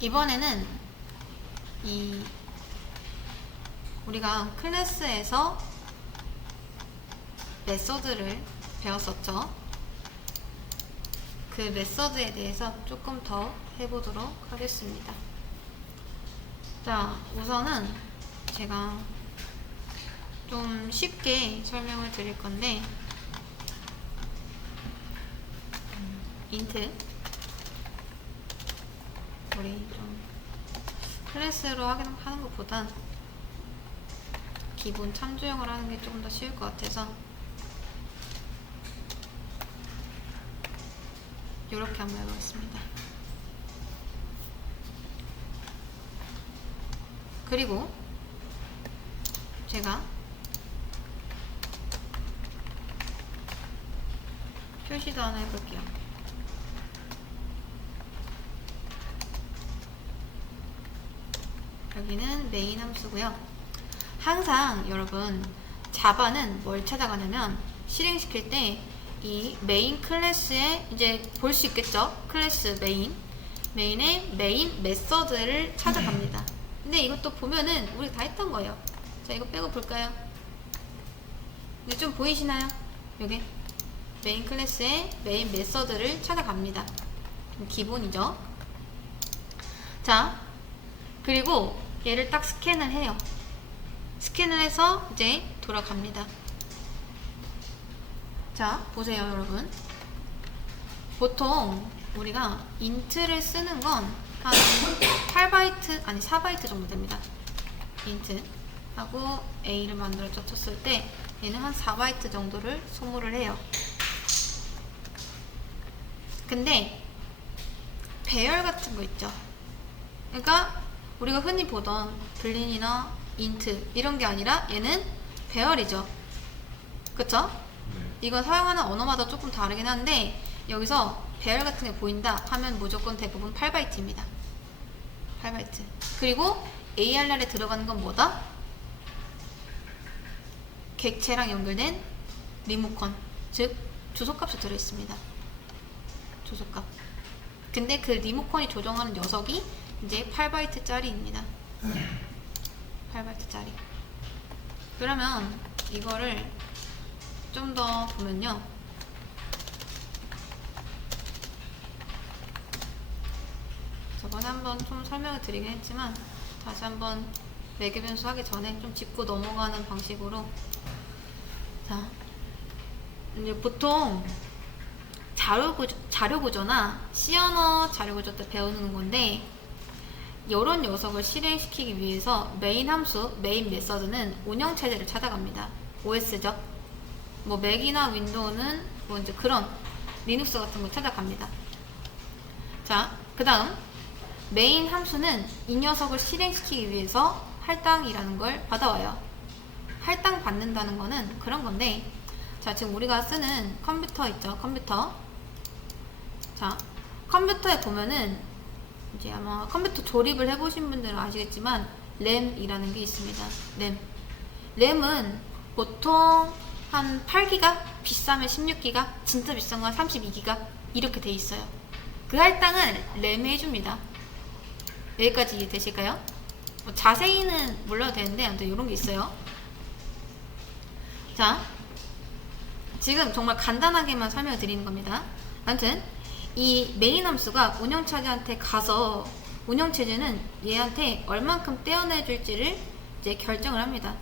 이번에는 우리가 클래스에서 메서드를 배웠었죠. 그 메서드에 대해서 조금 더 해보도록 하겠습니다. 자, 우선은 제가 좀 쉽게 설명을 드릴 건데, 인트 우리 좀 클래스로 하는 것보단 기본 참조형을 하는 게 조금 더 쉬울 것 같아서 이렇게 한번 해보겠습니다. 그리고 제가 표시도 하나 해볼게요. 여기는 메인 함수고요. 항상 여러분 자바는 뭘 찾아가냐면 실행시킬 때 이 메인 클래스에 이제 볼 수 있겠죠? 클래스 메인의 메인 메서드를 찾아갑니다. 근데 이것도 보면은 우리 다 했던 거예요. 자, 이거 빼고 볼까요? 이제 좀 보이시나요? 여기 메인 클래스의 메인 메서드를 찾아갑니다. 기본이죠. 자, 그리고 얘를 딱 스캔을 해요. 스캔을 해서 이제 돌아갑니다. 자, 보세요 여러분. 보통 우리가 인트를 쓰는 건 한 8바이트 아니 4바이트 정도 됩니다. 인트 하고 A를 만들어서 쳤을 때 얘는 한 4바이트 정도를 소모를 해요. 근데 배열 같은 거 있죠. 그러니까 우리가 흔히 보던 블린이나 인트 이런 게 아니라 얘는 배열이죠. 그쵸? 이건 사용하는 언어마다 조금 다르긴 한데 여기서 배열 같은 게 보인다 하면 무조건 대부분 8바이트입니다. 8바이트. 그리고 ARR에 들어가는 건 뭐다? 객체랑 연결된 리모컨, 즉 주소값이 들어있습니다. 주소값. 근데 그 리모컨이 조정하는 녀석이 이제 8바이트짜리입니다. 8바이트짜리. 그러면 이거를 좀 더 보면요. 저번에 한번 좀 설명을 드리긴 했지만 다시 한번 매개 변수 하기 전에 좀 짚고 넘어가는 방식으로. 자, 이제 보통 자료구조나 C언어 자료구조 때 배우는 건데 이런 녀석을 실행시키기 위해서 메인 함수, 메인 메서드는 운영체제를 찾아갑니다. OS죠. 뭐 맥이나 윈도우는 뭐 이제 그런 리눅스 같은 걸 찾아갑니다. 자, 그 다음 메인 함수는 이 녀석을 실행시키기 위해서 할당이라는 걸 받아와요. 할당 받는다는 거는 그런 건데, 자, 지금 우리가 쓰는 컴퓨터 있죠? 컴퓨터. 자, 컴퓨터에 보면은 이제 아마 컴퓨터 조립을 해보신 분들은 아시겠지만 램이라는 게 있습니다. 램은 보통 한 8기가, 비싸면 16기가, 진짜 비싼 건 32기가 이렇게 돼 있어요. 그 할당을 램이 해줍니다. 여기까지 이해되실까요? 뭐 자세히는 몰라도 되는데 아무튼 이런 게 있어요. 자, 지금 정말 간단하게만 설명을 드리는 겁니다. 아무튼 이 메인 함수가 운영체제한테 가서 운영체제는 얘한테 얼만큼 떼어내줄지를 이제 결정을 합니다.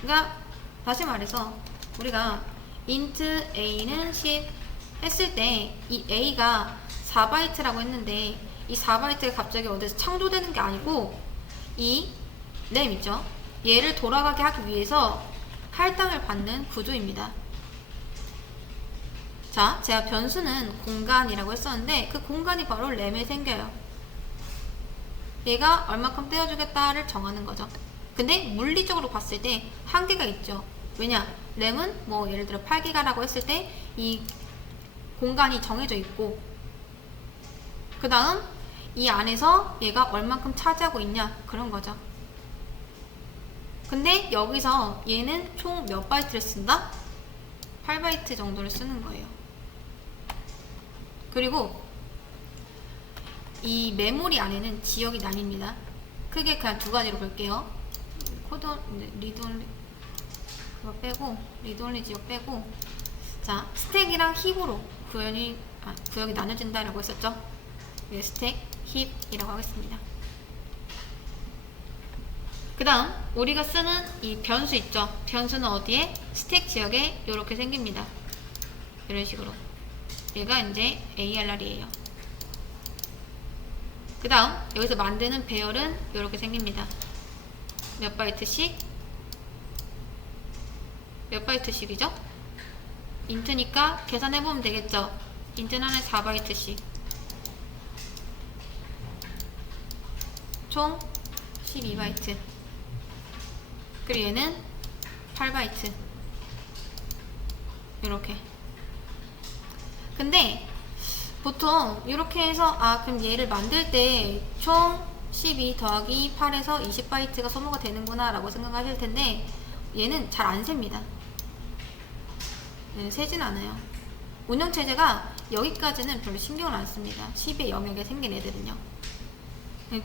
그러니까 다시 말해서 우리가 int a는 10 했을 때 이 a가 4바이트라고 했는데 이 4바이트가 갑자기 어디서 창조되는 게 아니고 이 램 있죠? 얘를 돌아가게 하기 위해서 할당을 받는 구조입니다. 자, 제가 변수는 공간이라고 했었는데 그 공간이 바로 램에 생겨요. 얘가 얼마큼 떼어주겠다를 정하는 거죠. 근데 물리적으로 봤을 때 한계가 있죠. 왜냐? 램은 뭐 예를 들어 8기가라고 했을 때 이 공간이 정해져 있고 그 다음 이 안에서 얘가 얼만큼 차지하고 있냐 그런 거죠. 근데 여기서 얘는 총 몇 바이트를 쓴다? 8바이트 정도를 쓰는 거예요. 그리고 이 메모리 안에는 지역이 나뉩니다. 크게 그냥 두 가지로 볼게요. 코드 리드온리 그거 빼고 리드온리 지역 빼고, 자 스택이랑 힙으로 구역이 나눠진다라고 했었죠. 스택 힙이라고 하겠습니다. 그 다음 우리가 쓰는 이 변수 있죠. 변수는 어디에? 스택 지역에 이렇게 생깁니다. 이런 식으로. 얘가 이제 ARR이에요. 그 다음 여기서 만드는 배열은 이렇게 생깁니다. 몇 바이트씩? 몇 바이트씩이죠? 인트니까 계산해보면 되겠죠. 인트는 하나에 4바이트씩, 총 12바이트. 그리고 얘는 8바이트. 이렇게. 근데 보통 이렇게 해서 그럼 얘를 만들 때 총 12 더하기 8에서 20바이트가 소모가 되는구나 라고 생각하실 텐데, 얘는 잘 안 셉니다. 세진 않아요. 운영체제가 여기까지는 별로 신경을 안 씁니다. 10의 영역에 생긴 애들은요.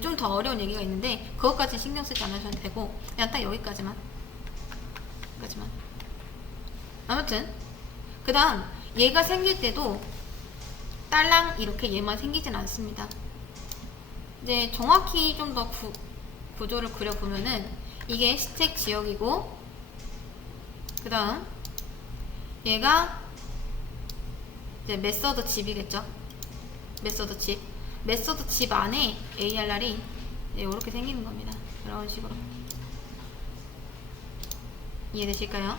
좀 더 어려운 얘기가 있는데 그것까지 신경 쓰지 않으셔도 되고, 그냥 딱 여기까지만. 아무튼 그 다음 얘가 생길 때도 딸랑 이렇게 얘만 생기진 않습니다. 이제 정확히 좀 더 구조를 그려보면은 이게 스택 지역이고, 그 다음 얘가 이제 메서드 집이겠죠. 메서드 집 안에 ARR이 이렇게 생기는 겁니다. 이런 식으로. 이해되실까요?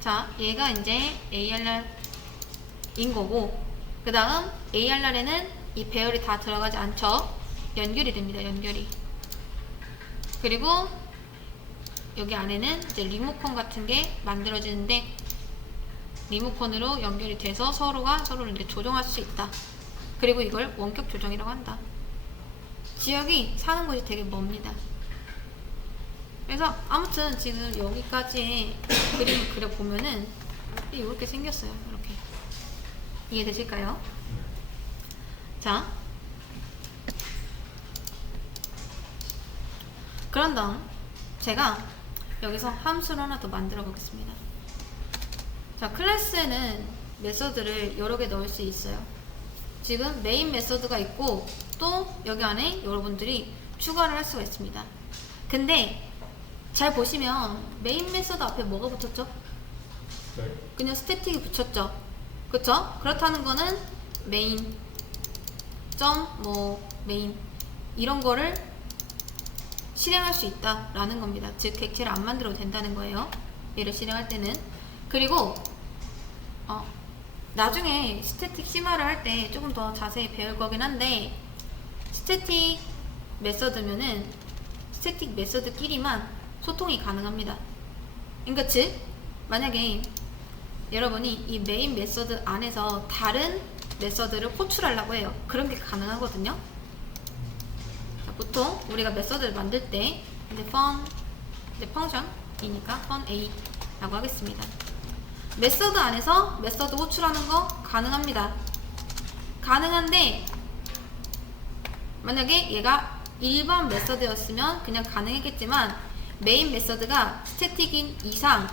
자, 얘가 이제 ARR인 거고, 그 다음 ARR에는 이 배열이 다 들어가지 않죠. 연결이 됩니다. 연결이. 그리고 여기 안에는 이제 리모컨 같은 게 만들어지는데, 리모컨으로 연결이 돼서 서로를 이제 조정할 수 있다. 그리고 이걸 원격 조정이라고 한다. 지역이 사는 곳이 되게 멉니다. 그래서 아무튼 지금 여기까지 그림을 그려보면은 이렇게 생겼어요. 이렇게. 이해되실까요? 자, 그런 다음 제가 여기서 함수를 하나 더 만들어 보겠습니다. 자, 클래스에는 메서드를 여러 개 넣을 수 있어요. 지금 메인 메서드가 있고, 또 여기 안에 여러분들이 추가를 할 수가 있습니다. 근데 잘 보시면 메인 메서드 앞에 뭐가 붙었죠? 그냥 스태틱이 붙였죠. 그쵸? 그렇다는 거는 메인 메인 이런 거를 실행할 수 있다라는 겁니다. 즉 객체를 안 만들어도 된다는 거예요. 얘를 실행할 때는. 그리고 나중에 스태틱 심화를 할 때 조금 더 자세히 배울 거긴 한데, 스태틱 메서드면은 스태틱 메서드끼리만 소통이 가능합니다. 그러니까 즉 만약에 여러분이 이 메인 메서드 안에서 다른 메서드를 호출하려고 해요. 그런 게 가능하거든요. 자, 보통 우리가 메서드를 만들 때 이제 펑션이니까 fun A 라고 하겠습니다. 메서드 안에서 메서드 호출하는 거 가능합니다. 가능한데 만약에 얘가 일반 메서드였으면 그냥 가능했겠지만, 메인 메서드가 스태틱인 이상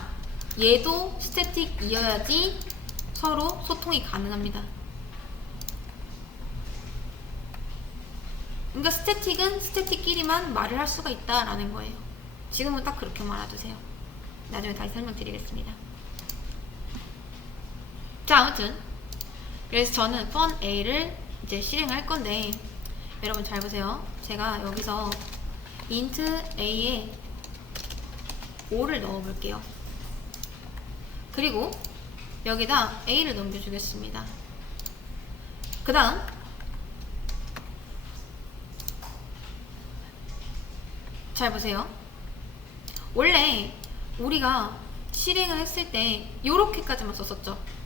얘도 스태틱이어야지 서로 소통이 가능합니다. 그러니까 스태틱은 스태틱끼리만 말을 할 수가 있다라는 거예요. 지금은 딱 그렇게만 알아두세요. 나중에 다시 설명드리겠습니다. 자, 아무튼 그래서 저는 fun A를 이제 실행할 건데, 여러분 잘 보세요. 제가 여기서 int A에 5를 넣어 볼게요. 그리고 여기다 A를 넘겨주겠습니다. 그 다음 잘 보세요. 원래 우리가 실행을 했을 때 요렇게까지만 썼었죠.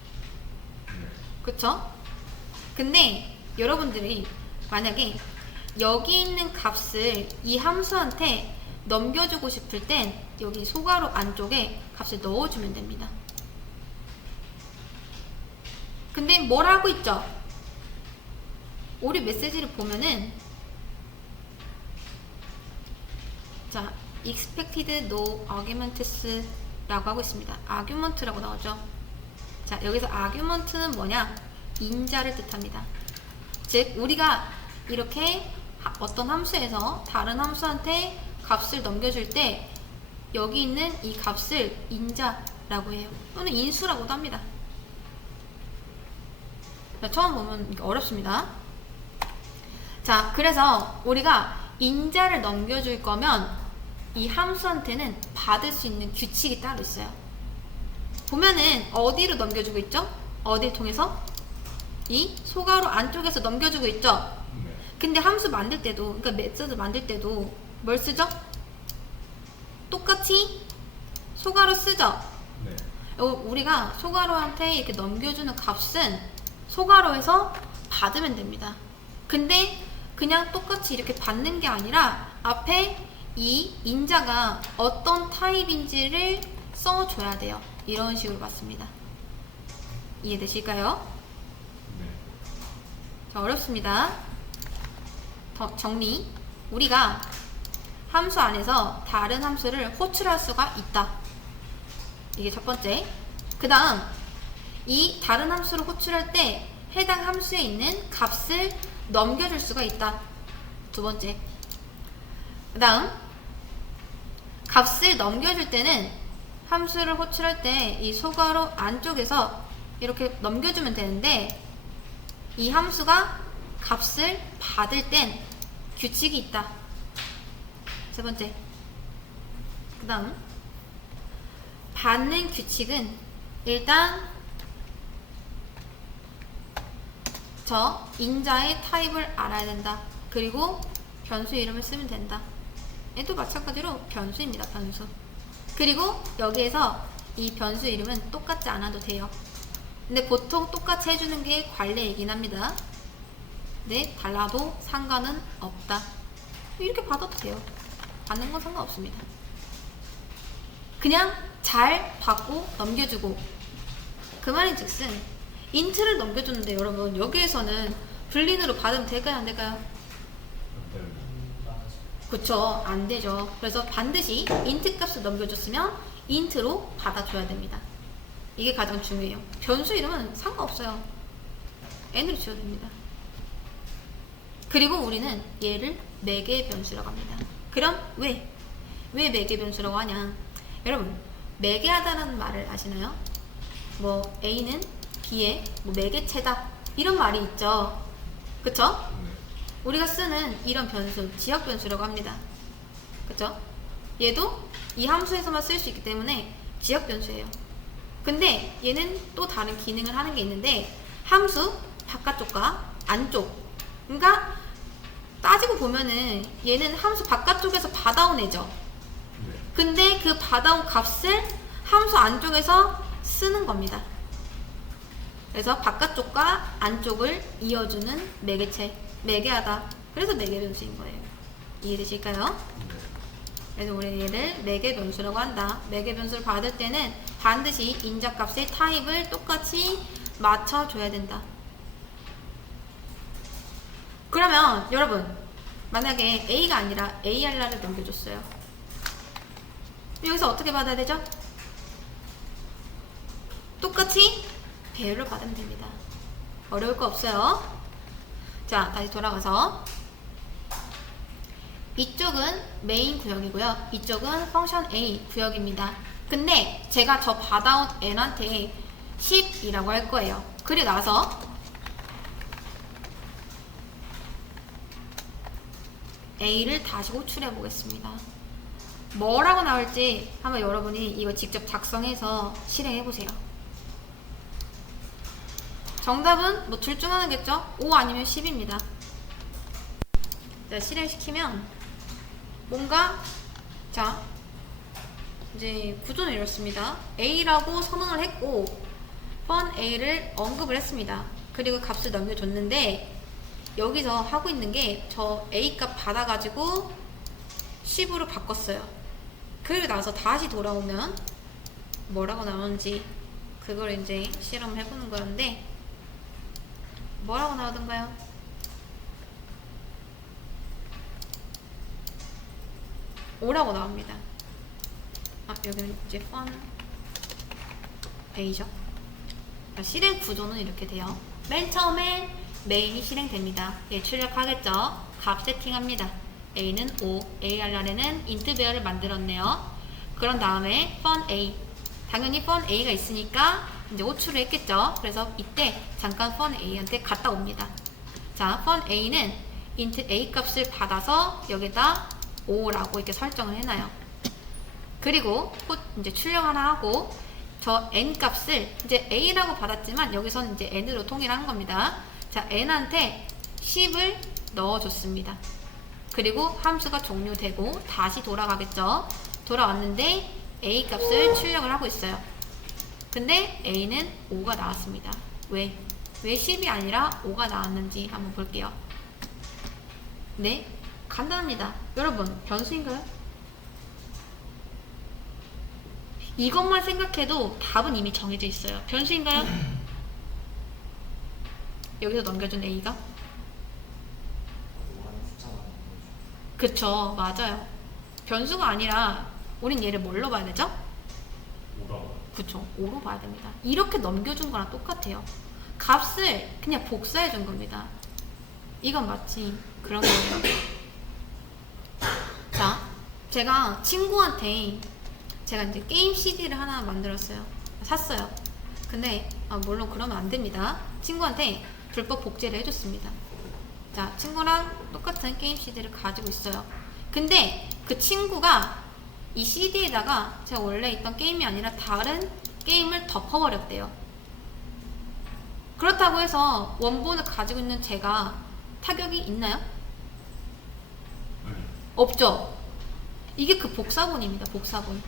그쵸? 근데 여러분들이 만약에 여기 있는 값을 이 함수한테 넘겨주고 싶을 땐 여기 소괄호 안쪽에 값을 넣어주면 됩니다. 근데 뭘 하고 있죠? 우리 메시지를 보면은 자, expected no arguments 라고 하고 있습니다. argument라고 나오죠. 자, 여기서 argument는 뭐냐? 인자를 뜻합니다. 즉, 우리가 이렇게 어떤 함수에서 다른 함수한테 값을 넘겨줄 때 여기 있는 이 값을 인자라고 해요. 또는 인수라고도 합니다. 자, 처음 보면 어렵습니다. 자, 그래서 우리가 인자를 넘겨줄 거면 이 함수한테는 받을 수 있는 규칙이 따로 있어요. 보면은 어디로 넘겨주고 있죠? 어디를 통해서? 이 소괄호 안쪽에서 넘겨주고 있죠? 근데 함수 만들 때도, 그러니까 메서드 만들 때도 뭘 쓰죠? 똑같이 소괄호 쓰죠? 네. 우리가 소괄호한테 이렇게 넘겨주는 값은 소괄호에서 받으면 됩니다. 근데 그냥 똑같이 이렇게 받는 게 아니라 앞에 이 인자가 어떤 타입인지를 써줘야 돼요. 이런 식으로 받습니다. 이해되실까요? 네. 자, 어렵습니다. 더 정리. 우리가 함수 안에서 다른 함수를 호출할 수가 있다. 이게 첫 번째. 그 다음, 이 다른 함수를 호출할 때 해당 함수에 있는 값을 넘겨줄 수가 있다. 두 번째. 그 다음, 값을 넘겨줄 때는 함수를 호출할 때 이 소괄호 안쪽에서 이렇게 넘겨주면 되는데 이 함수가 값을 받을 땐 규칙이 있다. 세 번째. 그 다음, 받는 규칙은 일단 저 인자의 타입을 알아야 된다. 그리고 변수 이름을 쓰면 된다. 얘도 마찬가지로 변수입니다. 변수. 그리고 여기에서 이 변수 이름은 똑같지 않아도 돼요. 근데 보통 똑같이 해주는 게 관례이긴 합니다. 네, 달라도 상관은 없다. 이렇게 받아도 돼요. 받는 건 상관없습니다. 그냥 잘 받고 넘겨주고, 그 말인 즉슨 인트를 넘겨줬는데 여러분 여기에서는 불린으로 받으면 될까요? 안 될까요? 그쵸, 안 되죠. 그래서 반드시 인트 값을 넘겨줬으면 인트로 받아줘야 됩니다. 이게 가장 중요해요. 변수 이름은 상관없어요. n으로 지워도 됩니다. 그리고 우리는 얘를 매개 변수라고 합니다. 그럼 왜 매개 변수라고 하냐? 여러분, 매개하다라는 말을 아시나요? 뭐 A는 B의 뭐 매개체다 이런 말이 있죠. 그쵸? 우리가 쓰는 이런 변수, 지역 변수라고 합니다. 그쵸? 얘도 이 함수에서만 쓸 수 있기 때문에 지역 변수예요. 근데 얘는 또 다른 기능을 하는 게 있는데 함수 바깥쪽과 안쪽, 그러니까 따지고 보면은 얘는 함수 바깥쪽에서 받아온 애죠. 근데 그 받아온 값을 함수 안쪽에서 쓰는 겁니다. 그래서 바깥쪽과 안쪽을 이어주는 매개체, 매개하다. 그래서 매개 변수인 거예요. 이해되실까요? 그래서 우리 얘를 매개 변수라고 한다. 매개 변수를 받을 때는 반드시 인자값의 타입을 똑같이 맞춰줘야 된다. 그러면 여러분, 만약에 A가 아니라 AR를 넘겨줬어요. 여기서 어떻게 받아야 되죠? 똑같이 배열을 받으면 됩니다. 어려울 거 없어요. 자, 다시 돌아가서 이쪽은 메인 구역이고요. 이쪽은 펑션 A 구역입니다. 근데 제가 저 받아온 n한테 10이라고 할 거예요. 그리고 나서 A를 다시 호출해 보겠습니다. 뭐라고 나올지 한번 여러분이 이거 직접 작성해서 실행해 보세요. 정답은 뭐 둘 중 하나겠죠? 5 아니면 10입니다. 자, 실행시키면 뭔가, 자, 이제 구조는 이렇습니다. A라고 선언을 했고 펀 A를 언급을 했습니다. 그리고 값을 넘겨줬는데 여기서 하고 있는 게 저 A 값 받아가지고 10으로 바꿨어요. 그리고 나서 다시 돌아오면 뭐라고 나오는지 그걸 이제 실험을 해보는 거였는데 뭐라고 나오던가요? 5라고 나옵니다. 여기는 이제 펀 A죠. 실행 구조는 이렇게 돼요. 맨 처음에 메인이 실행됩니다. 얘 출력하겠죠. 값 세팅합니다. A는 5, ARR에는 int 배열을 만들었네요. 그런 다음에 펀 A, 당연히 펀 A가 있으니까 이제 호출을 했겠죠. 그래서 이때 잠깐 펀 A한테 갔다 옵니다. 자, 펀 A는 int A 값을 받아서 여기다 5라고 이렇게 설정을 해놔요. 그리고 이제 출력 하나 하고 저 n 값을 이제 A라고 받았지만 여기서는 이제 n으로 통일하는 겁니다. 자, n한테 10을 넣어줬습니다. 그리고 함수가 종료되고 다시 돌아가겠죠. 돌아왔는데 A 값을 출력을 하고 있어요. 근데 A는 5가 나왔습니다. 왜 10이 아니라 5가 나왔는지 한번 볼게요. 네, 간단합니다. 여러분, 변수인가요? 이것만 생각해도 답은 이미 정해져 있어요. 변수인가요? 여기서 넘겨준 A가? 그쵸, 맞아요. 변수가 아니라 우린 얘를 뭘로 봐야 되죠? 5라고. 그쵸, 5로 봐야 됩니다. 이렇게 넘겨준 거랑 똑같아요. 값을 그냥 복사해 준 겁니다. 이건 마치 그런 거예요. 자, 제가 친구한테 제가 이제 게임 CD를 하나 만들었어요. 샀어요. 근데 물론 그러면 안 됩니다. 친구한테 불법 복제를 해줬습니다. 자, 친구랑 똑같은 게임 CD를 가지고 있어요. 근데 그 친구가 이 CD에다가 제가 원래 있던 게임이 아니라 다른 게임을 덮어버렸대요. 그렇다고 해서 원본을 가지고 있는 제가 타격이 있나요? 없죠? 이게 그 복사본입니다. 복사본.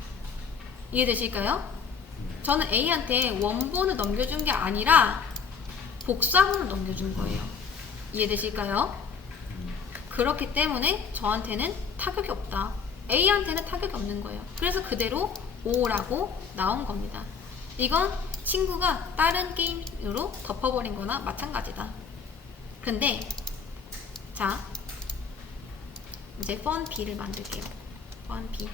이해되실까요? 저는 A한테 원본을 넘겨준 게 아니라 복사본을 넘겨준 거예요. 이해되실까요? 그렇기 때문에 저한테는 타격이 없다. A한테는 타격이 없는 거예요. 그래서 그대로 5라고 나온 겁니다. 이건 친구가 다른 게임으로 덮어버린 거나 마찬가지다. 근데 자, 이제 펀 B를 만들게요. 펀 B.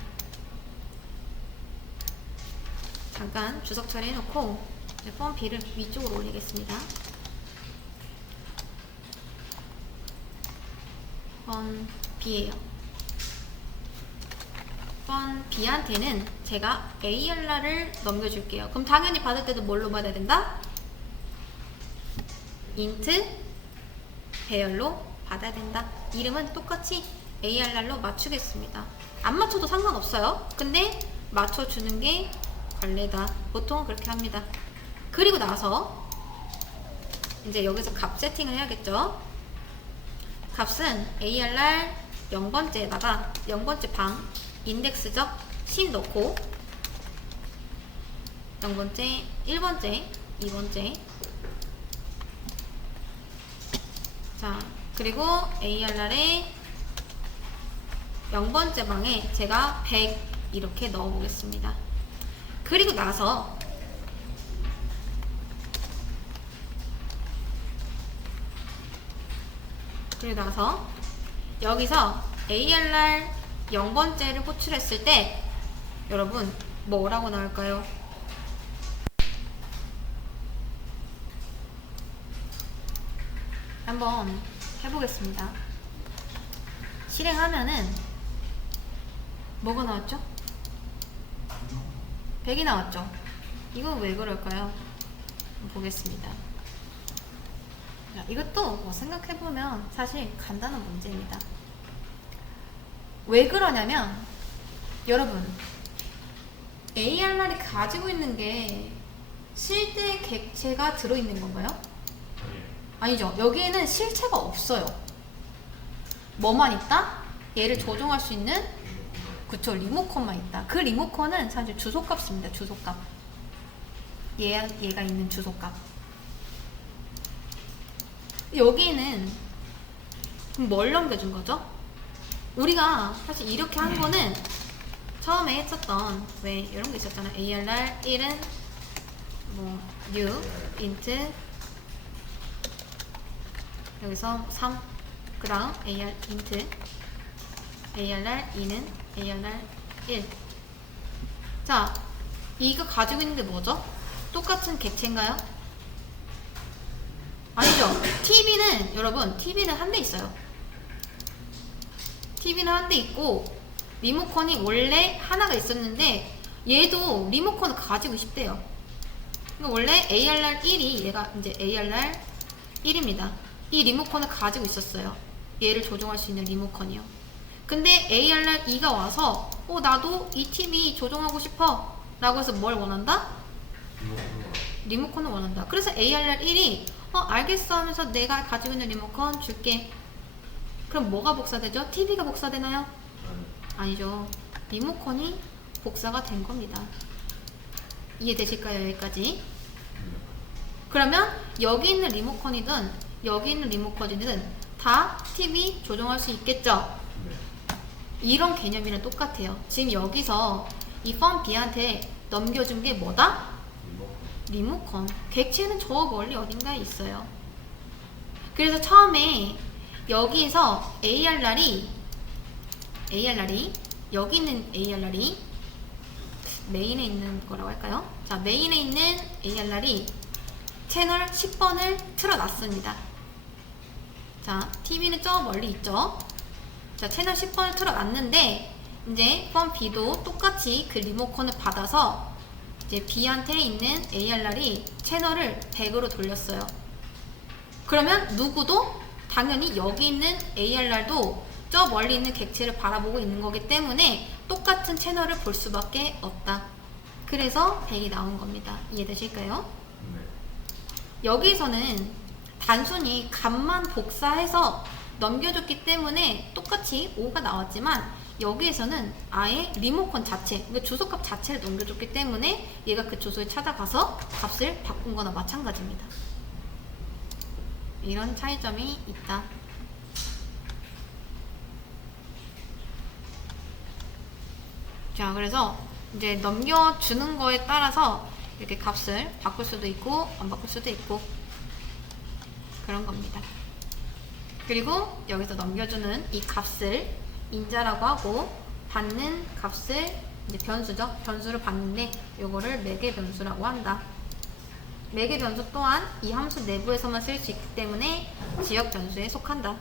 잠깐 주석 처리해놓고 펀 B를 위쪽으로 올리겠습니다. 펀 B예요. 펀 B한테는 제가 ARR을 넘겨줄게요. 그럼 당연히 받을 때도 뭘로 받아야 된다? int 배열로 받아야 된다. 이름은 똑같이 ARR로 맞추겠습니다. 안 맞춰도 상관없어요. 근데 맞춰주는 게 관례다. 보통은 그렇게 합니다. 그리고 나서 이제 여기서 값 세팅을 해야겠죠. 값은 ARR 0번째에다가 0번째 방 인덱스죠. 신 넣고 0번째, 1번째, 2번째. 자, 그리고 ARR에 0번째 방에 제가 100 이렇게 넣어 보겠습니다. 그리고 나서 여기서 ARR 0번째를 호출했을 때 여러분 뭐라고 나올까요? 한번 해보겠습니다. 실행하면은 뭐가 나왔죠? 100이 나왔죠? 이건 왜 그럴까요? 보겠습니다. 이것도 뭐 생각해보면 사실 간단한 문제입니다. 왜 그러냐면 여러분 ARR이 가지고 있는 게 실제 객체가 들어있는 건가요? 아니죠. 여기에는 실체가 없어요. 뭐만 있다? 얘를 조종할 수 있는 그쵸, 리모컨만 있다. 그 리모컨은 사실 주소값입니다. 주소값. 얘가 있는 주소값. 여기에는 그럼 뭘 넘겨준 거죠? 우리가 사실 이렇게 한 거는 처음에 했었던 왜 이런 거 있었잖아. ARR 1은 뭐 new int 여기서 3 그 다음 AR int ARR 2는 ARR 1. 자, 이거 가지고 있는 게 뭐죠? 똑같은 객체인가요? 아니죠. TV는 여러분, TV는 한 대 있어요. TV는 한 대 있고 리모컨이 원래 하나가 있었는데 얘도 리모컨을 가지고 싶대요. 그러니까 원래 ARR 1이 얘가 이제 ARR 1입니다. 이 리모컨을 가지고 있었어요. 얘를 조종할 수 있는 리모컨이요. 근데 ARR 2가 와서 나도 이 TV 조종하고 싶어 라고 해서 뭘 원한다? 리모컨을 원한다. 그래서 ARR 1이 알겠어 하면서 내가 가지고 있는 리모컨 줄게. 그럼 뭐가 복사되죠? TV가 복사되나요? 아니죠. 리모컨이 복사가 된 겁니다. 이해되실까요? 여기까지? 그러면 여기 있는 리모컨이든 여기 있는 리모컨이든 다 TV 조종할 수 있겠죠? 이런 개념이랑 똑같아요. 지금 여기서 이 펌 B한테 넘겨준 게 뭐다? 리모컨. 객체는 저 멀리 어딘가에 있어요. 그래서 처음에 여기에서 ARR이 여기 있는 ARR이 메인에 있는 거라고 할까요? 자, 메인에 있는 ARR이 채널 10번을 틀어놨습니다. 자, TV는 저 멀리 있죠? 자, 채널 10번을 틀어놨는데 이제 펌 B도 똑같이 그 리모컨을 받아서 이제 B한테 있는 ARR이 채널을 100으로 돌렸어요. 그러면 누구도 당연히 여기 있는 ARR도 저 멀리 있는 객체를 바라보고 있는 거기 때문에 똑같은 채널을 볼 수밖에 없다. 그래서 100이 나온 겁니다. 이해되실까요? 여기서는 단순히 값만 복사해서 넘겨줬기 때문에 똑같이 5가 나왔지만 여기에서는 아예 리모컨 자체, 그러니까 주소값 자체를 넘겨줬기 때문에 얘가 그 주소에 찾아가서 값을 바꾼 거나 마찬가지입니다. 이런 차이점이 있다. 자, 그래서 이제 넘겨주는 거에 따라서 이렇게 값을 바꿀 수도 있고 안 바꿀 수도 있고 그런 겁니다. 그리고 여기서 넘겨주는 이 값을 인자라고 하고 받는 값을 이제 변수죠. 변수를 받는데 요거를 매개 변수라고 한다. 매개 변수 또한 이 함수 내부에서만 쓸 수 있기 때문에 지역 변수에 속한다.